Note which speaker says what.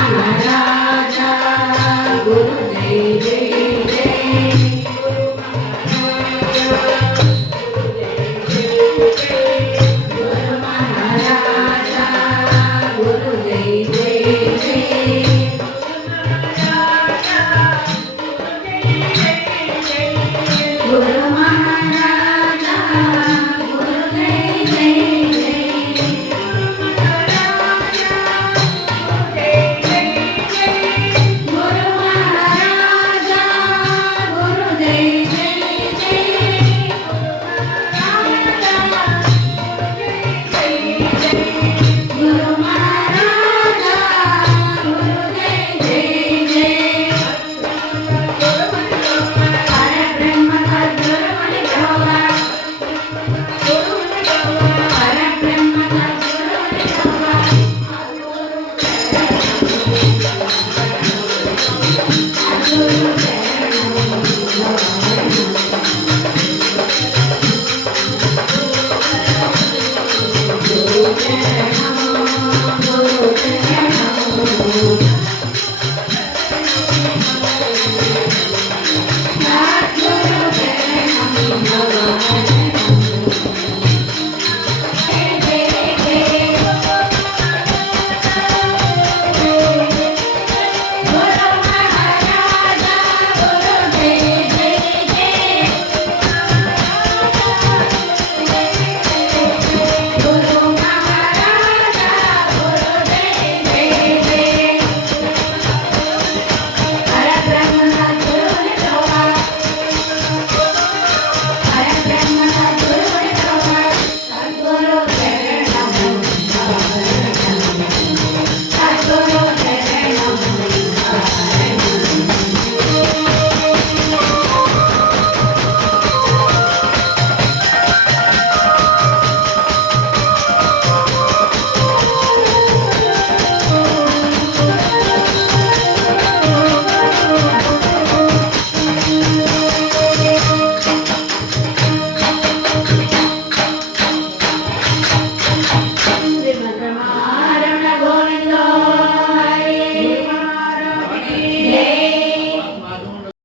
Speaker 1: Halleluja. yeah